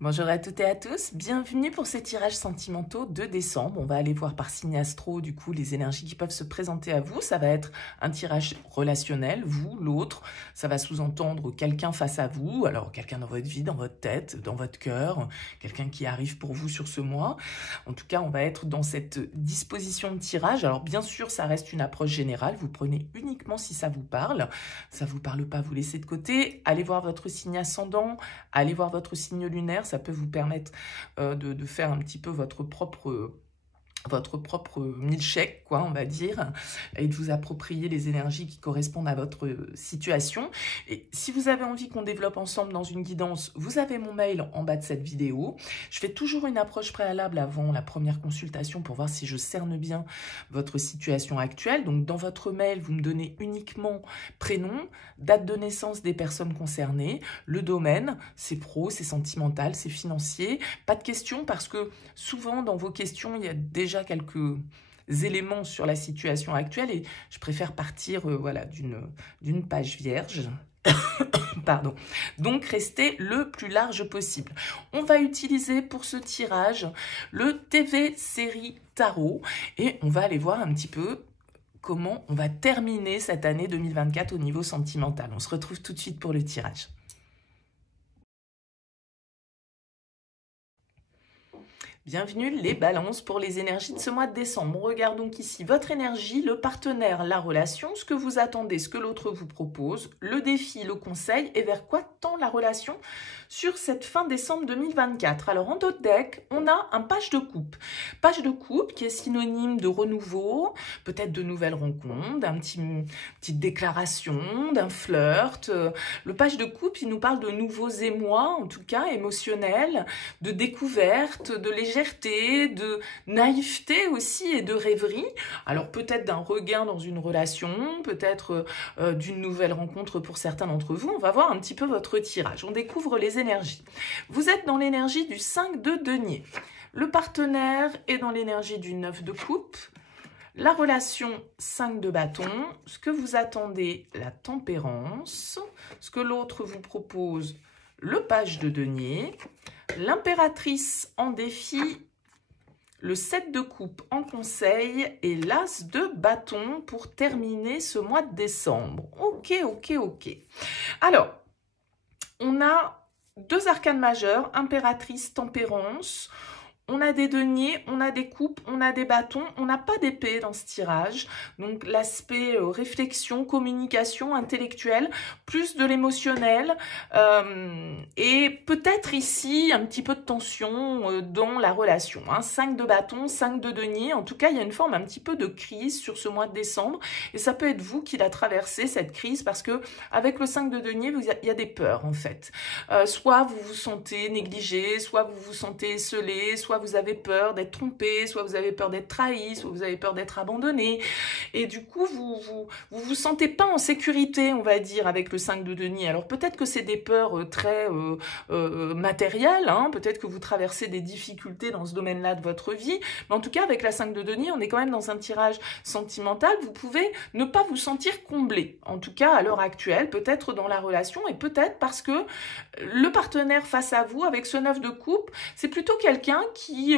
Bonjour à toutes et à tous, bienvenue pour ces tirages sentimentaux de décembre. On va aller voir par signe astro du coup les énergies qui peuvent se présenter à vous. Ça va être un tirage relationnel, vous, l'autre. Ça va sous-entendre quelqu'un face à vous, alors quelqu'un dans votre vie, dans votre tête, dans votre cœur, quelqu'un qui arrive pour vous sur ce mois. En tout cas, on va être dans cette disposition de tirage. Alors bien sûr, ça reste une approche générale. Vous prenez uniquement si ça vous parle. Ça vous parle pas, vous laissez de côté. Allez voir votre signe ascendant, allez voir votre signe lunaire. Ça peut vous permettre de faire un petit peu votre propre milkshake, quoi, on va dire, et de vous approprier les énergies qui correspondent à votre situation. Et si vous avez envie qu'on développe ensemble dans une guidance, vous avez mon mail en bas de cette vidéo. Je fais toujours une approche préalable avant la première consultation pour voir si je cerne bien votre situation actuelle. Donc, dans votre mail, vous me donnez uniquement prénom, date de naissance des personnes concernées, le domaine, c'est pro, c'est sentimental, c'est financier. Pas de questions parce que souvent, dans vos questions, il y a déjà quelques éléments sur la situation actuelle et je préfère partir voilà, d'une page vierge. Pardon. Donc, restez le plus large possible. On va utiliser pour ce tirage le TV Série Tarot et on va aller voir un petit peu comment on va terminer cette année 2024 au niveau sentimental. On se retrouve tout de suite pour le tirage. Bienvenue les balances pour les énergies de ce mois de décembre. On regarde donc ici votre énergie, le partenaire, la relation, ce que vous attendez, ce que l'autre vous propose, le défi, le conseil et vers quoi tend la relation sur cette fin décembre 2024. Alors en dos de deck, on a un page de coupe. Page de coupe qui est synonyme de renouveau, peut-être de nouvelles rencontres, d'un petite déclaration, d'un flirt. Le page de coupe, il nous parle de nouveaux émois, en tout cas émotionnels, de découverte, de légèreté, de naïveté aussi et de rêverie. Alors peut-être d'un regain dans une relation, peut-être d'une nouvelle rencontre pour certains d'entre vous. On va voir un petit peu votre tirage. On découvre les énergies. Vous êtes dans l'énergie du 5 de denier. Le partenaire est dans l'énergie du 9 de coupe. La relation 5 de bâton. Ce que vous attendez, la tempérance. Ce que l'autre vous propose, le page de denier. L'impératrice en défi, le 7 de coupe en conseil et l'as de bâton pour terminer ce mois de décembre. Ok. Alors, on a deux arcanes majeures, impératrice, tempérance. On a des deniers, on a des coupes, on a des bâtons, on n'a pas d'épée dans ce tirage. Donc l'aspect réflexion, communication intellectuelle, plus de l'émotionnel et peut-être ici un petit peu de tension dans la relation. 5 de bâton, 5 de denier, en tout cas il y a une forme un petit peu de crise sur ce mois de décembre et ça peut être vous qui la traversez cette crise parce que avec le 5 de denier, il y a des peurs en fait. Soit vous vous sentez négligé, soit vous vous sentez esselé, soit vous avez peur d'être trompé, soit vous avez peur d'être trahi, soit vous avez peur d'être abandonné. Et du coup, vous sentez pas en sécurité, on va dire, avec le 5 de denier. Alors peut-être que c'est des peurs très matérielles, peut-être que vous traversez des difficultés dans ce domaine-là de votre vie, mais en tout cas, avec la 5 de denier, on est quand même dans un tirage sentimental. Vous pouvez ne pas vous sentir comblé, en tout cas à l'heure actuelle, peut-être dans la relation, et peut-être parce que le partenaire face à vous, avec ce 9 de coupe, c'est plutôt quelqu'un qui,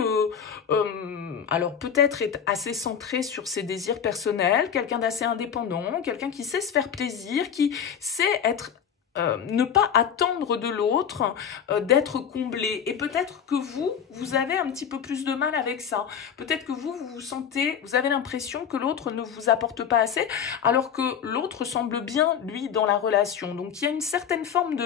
alors peut-être est assez centré sur ses désirs personnels, quelqu'un d'assez indépendant, quelqu'un qui sait se faire plaisir, qui sait être ne pas attendre de l'autre d'être comblé. Et peut-être que vous avez un petit peu plus de mal avec ça. Peut-être que vous avez l'impression que l'autre ne vous apporte pas assez, alors que l'autre semble bien, lui, dans la relation. Donc il y a une certaine forme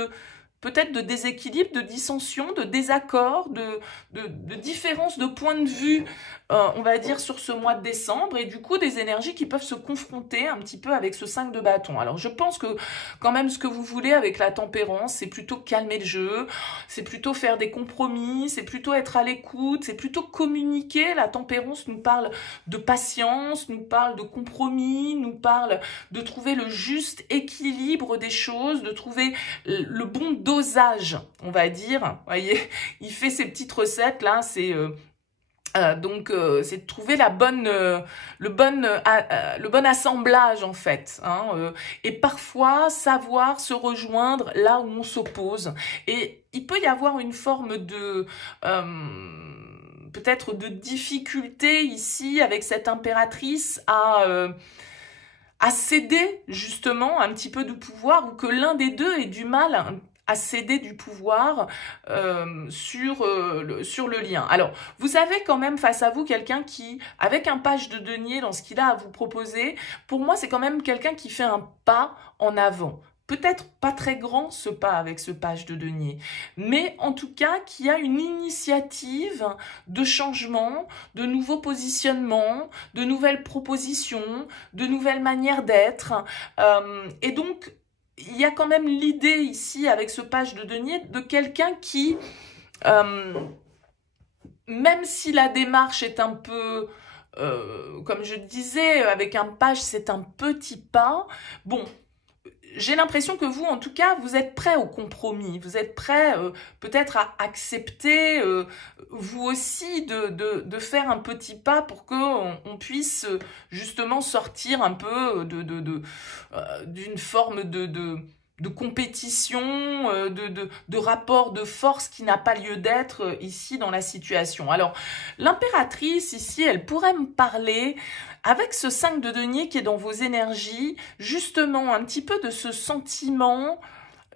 peut-être de déséquilibre, de dissension, de désaccord, de différence de point de vue, on va dire, sur ce mois de décembre, et du coup, des énergies qui peuvent se confronter un petit peu avec ce 5 de bâton. Alors, je pense que, quand même, ce que vous voulez avec la tempérance, c'est plutôt calmer le jeu, c'est plutôt faire des compromis, c'est plutôt être à l'écoute, c'est plutôt communiquer. La tempérance nous parle de patience, nous parle de compromis, nous parle de trouver le juste équilibre des choses, de trouver le bon dosage, on va dire. Vous voyez, il fait ses petites recettes là, c'est C'est de trouver le bon assemblage en fait, hein, et parfois savoir se rejoindre là où on s'oppose. Et il peut y avoir une forme de peut-être de difficulté ici avec cette impératrice à céder justement un petit peu de pouvoir, ou que l'un des deux ait du mal à céder du pouvoir sur le lien. Alors, vous avez quand même face à vous quelqu'un qui, avec un page de denier dans ce qu'il a à vous proposer, pour moi, c'est quand même quelqu'un qui fait un pas en avant. Peut-être pas très grand ce pas avec ce page de denier, mais en tout cas qui a une initiative de changement, de nouveaux positionnements, de nouvelles propositions, de nouvelles manières d'être. Et donc, il y a quand même l'idée ici, avec ce page de denier, de quelqu'un qui, même si la démarche est un peu, comme je disais, avec un page, c'est un petit pas, bon, j'ai l'impression que vous, en tout cas, vous êtes prêt au compromis. Vous êtes prêt peut-être à accepter, vous aussi, de faire un petit pas pour qu'on puisse justement sortir un peu d'une forme de compétition, de rapport de force qui n'a pas lieu d'être ici dans la situation. Alors, l'impératrice ici, elle pourrait me parler avec ce 5 de denier qui est dans vos énergies, justement un petit peu de ce sentiment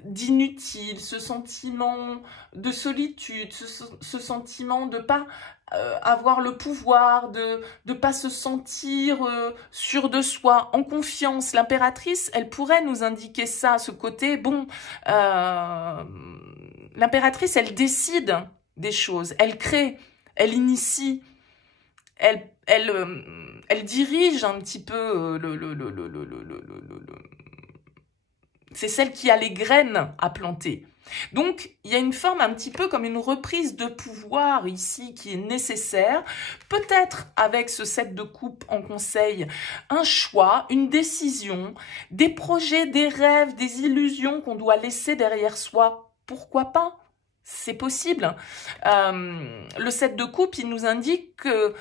d'inutile, ce sentiment de solitude, ce sentiment de pas avoir le pouvoir, de pas se sentir sûr de soi, en confiance. L'impératrice, elle pourrait nous indiquer ça, ce côté, bon, l'impératrice, elle décide des choses, elle crée, elle initie, elle dirige un petit peu c'est celle qui a les graines à planter. Donc, il y a une forme un petit peu comme une reprise de pouvoir ici qui est nécessaire. Peut-être avec ce 7 de coupe en conseil, un choix, une décision, des projets, des rêves, des illusions qu'on doit laisser derrière soi. Pourquoi pas ? C'est possible. Le 7 de coupe, il nous indique que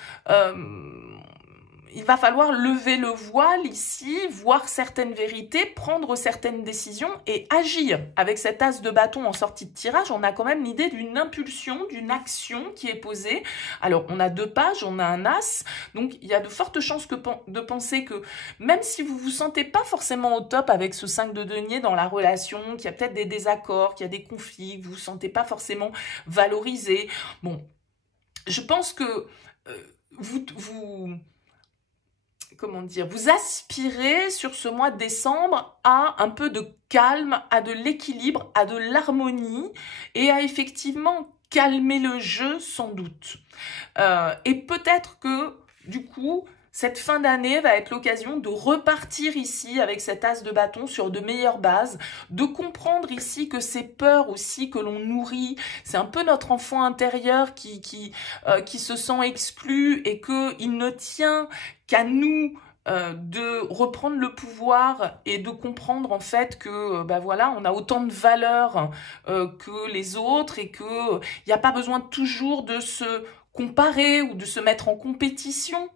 il va falloir lever le voile ici, voir certaines vérités, prendre certaines décisions et agir. Avec cet as de bâton en sortie de tirage, on a quand même l'idée d'une impulsion, d'une action qui est posée. Alors, on a 2 pages, on a un as, donc il y a de fortes chances de penser que même si vous vous sentez pas forcément au top avec ce 5 de denier dans la relation, qu'il y a peut-être des désaccords, qu'il y a des conflits, que vous vous sentez pas forcément valorisé, bon, je pense que comment dire, vous aspirez sur ce mois de décembre à un peu de calme, à de l'équilibre, à de l'harmonie et à effectivement calmer le jeu sans doute. Et peut-être que du coup, cette fin d'année va être l'occasion de repartir ici avec cet as de bâton sur de meilleures bases, de comprendre ici que ces peurs aussi que l'on nourrit, c'est un peu notre enfant intérieur qui se sent exclu et qu'il ne tient qu'à nous de reprendre le pouvoir et de comprendre en fait que voilà, on a autant de valeur que les autres et que il n'y a pas besoin toujours de se comparer ou de se mettre en compétition.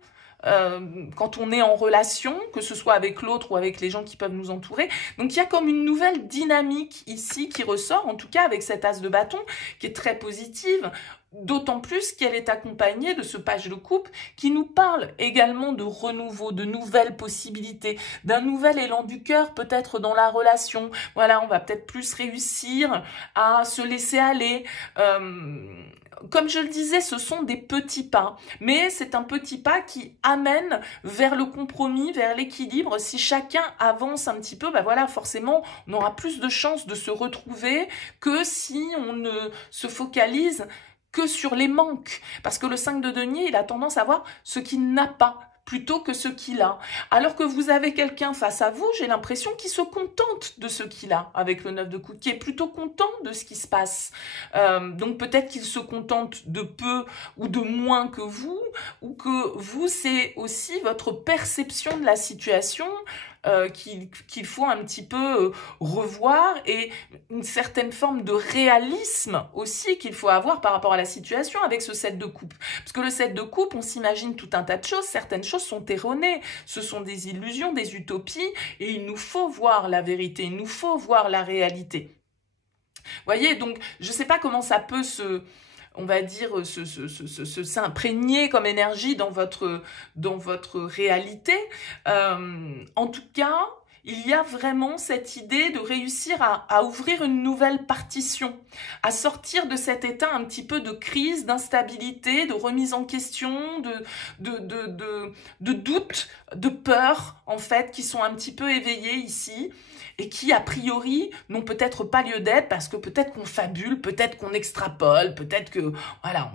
Quand on est en relation, que ce soit avec l'autre ou avec les gens qui peuvent nous entourer. Donc il y a comme une nouvelle dynamique ici qui ressort, en tout cas avec cet as de bâton, qui est très positive, d'autant plus qu'elle est accompagnée de ce page de coupe qui nous parle également de renouveau, de nouvelles possibilités, d'un nouvel élan du cœur peut-être dans la relation. Voilà, on va peut-être plus réussir à se laisser aller. Comme je le disais, ce sont des petits pas, mais c'est un petit pas qui amène vers le compromis, vers l'équilibre. Si chacun avance un petit peu, voilà, forcément, on aura plus de chances de se retrouver que si on ne se focalise que sur les manques. Parce que le 5 de denier, il a tendance à voir ce qu'il n'a pas plutôt que ce qu'il a. Alors que vous avez quelqu'un face à vous, j'ai l'impression qu'il se contente de ce qu'il a avec le 9 de coupe, qui est plutôt content de ce qui se passe. Donc peut-être qu'il se contente de peu ou de moins que vous, ou que vous, c'est aussi votre perception de la situation qu'il faut un petit peu revoir, et une certaine forme de réalisme aussi qu'il faut avoir par rapport à la situation avec ce 7 de coupe. Parce que le 7 de coupe, on s'imagine tout un tas de choses, certaines choses sont erronées, ce sont des illusions, des utopies, et il nous faut voir la vérité, il nous faut voir la réalité. Vous voyez, donc je ne sais pas comment ça peut on va dire, s'imprégner comme énergie dans votre réalité. En tout cas, il y a vraiment cette idée de réussir à ouvrir une nouvelle partition, à sortir de cet état un petit peu de crise, d'instabilité, de remise en question, de doute, de peur, en fait, qui sont un petit peu éveillés ici, et qui, a priori, n'ont peut-être pas lieu d'être, parce que peut-être qu'on fabule, peut-être qu'on extrapole, peut-être que, voilà,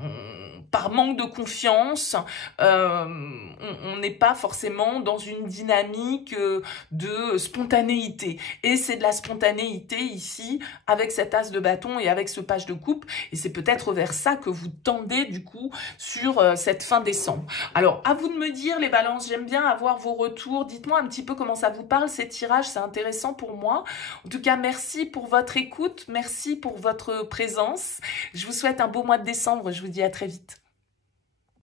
par manque de confiance, on n'est pas forcément dans une dynamique de spontanéité. Et c'est de la spontanéité ici, avec cet as de bâton et avec ce page de coupe, et c'est peut-être vers ça que vous tendez, du coup, sur cette fin décembre. Alors, à vous de me dire, les balances, j'aime bien avoir vos retours. Dites-moi un petit peu comment ça vous parle, ces tirages, c'est intéressant pour moi. En tout cas, merci pour votre écoute, merci pour votre présence. Je vous souhaite un beau mois de décembre, je vous dis à très vite.